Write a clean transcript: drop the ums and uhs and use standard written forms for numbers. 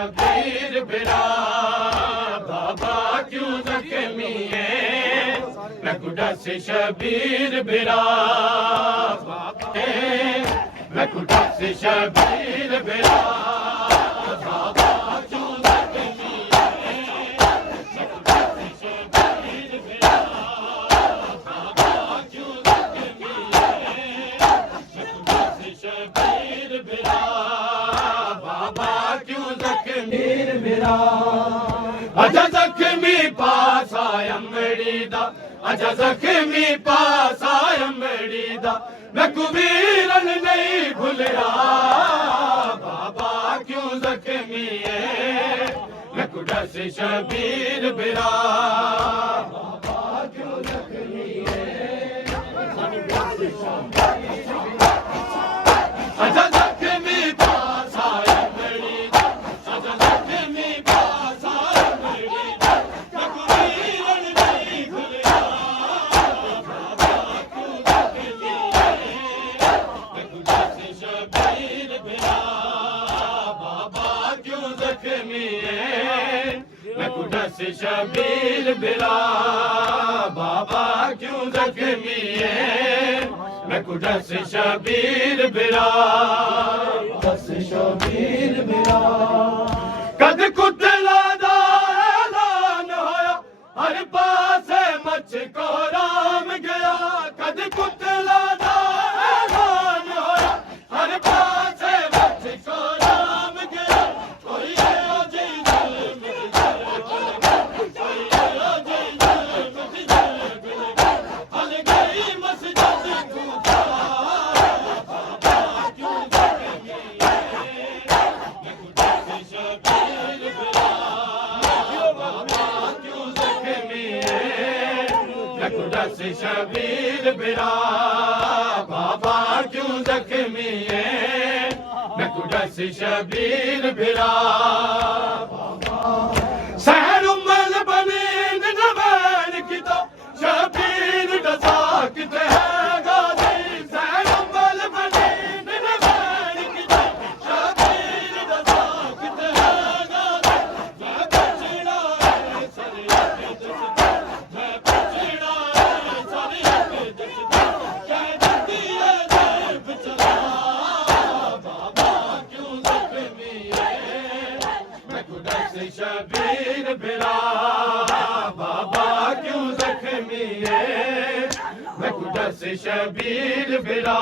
शबीर बिरा बाबा क्यों जख्मी है मैं कुडस शबीर बिरा मैं कुडस शबीर बिरा बाबा क्यों जख्मी है मैं कुडस शबीर बिरा बाबा क्यों जख्मी है मैं कुडस शबीर बिरा बाबा क्यों जख्मी बिरा अजा जख्मी पास आयमड़ी दा अजा जख्मी पास आयमड़ी दा मैं कुबीरन नहीं भूलया बाबा क्यों जख्मी है मैं कुडस शबीर बिरा बाबा क्यों जख्मी है अजा जख्मी पास आयमड़ी दा अजा जख्मी पास आयमड़ी दा मैं कुबीरन नहीं भूलया बाबा क्यों जख्मी है मैं कुडस शबीर बिरा बाबा क्यों जख्मी है मैं कुडस शबीर बिरा बाबा क्यों जख्मी है मैं कुडस शबीर बिरा कुडस शबीर बिरा कद कुतला दा ऐलान होया हर पासे मच को राम गया कद कुतला दा ऐलान होया हर पासे मच को राम गया कोई अजी जुल्म कोई अजी जुल्म हल गई मस्जिद कूफा बाबा क्यों जख्मी है मैं कुडस शबीर बिरा बाबा क्यों जख्मी है मैं कुडस शबीर बिरा बाबा क्यों जख्मी है मैं कुडस शबीर बिरा सहर उमल बने नमन की तो शबीर डसाकत है गाजी सहर उमल बने नमन की तो शबीर डसाकत है गाजी मैं पछड़ा है सरियत मैं पछड़ा है सरियत कह देती है दर्द चला बाबा क्यों जख्मी है मैं कुडस शबीर बिरा बाबा क्यों जख्मी है मैं कुडस शबीर बिरा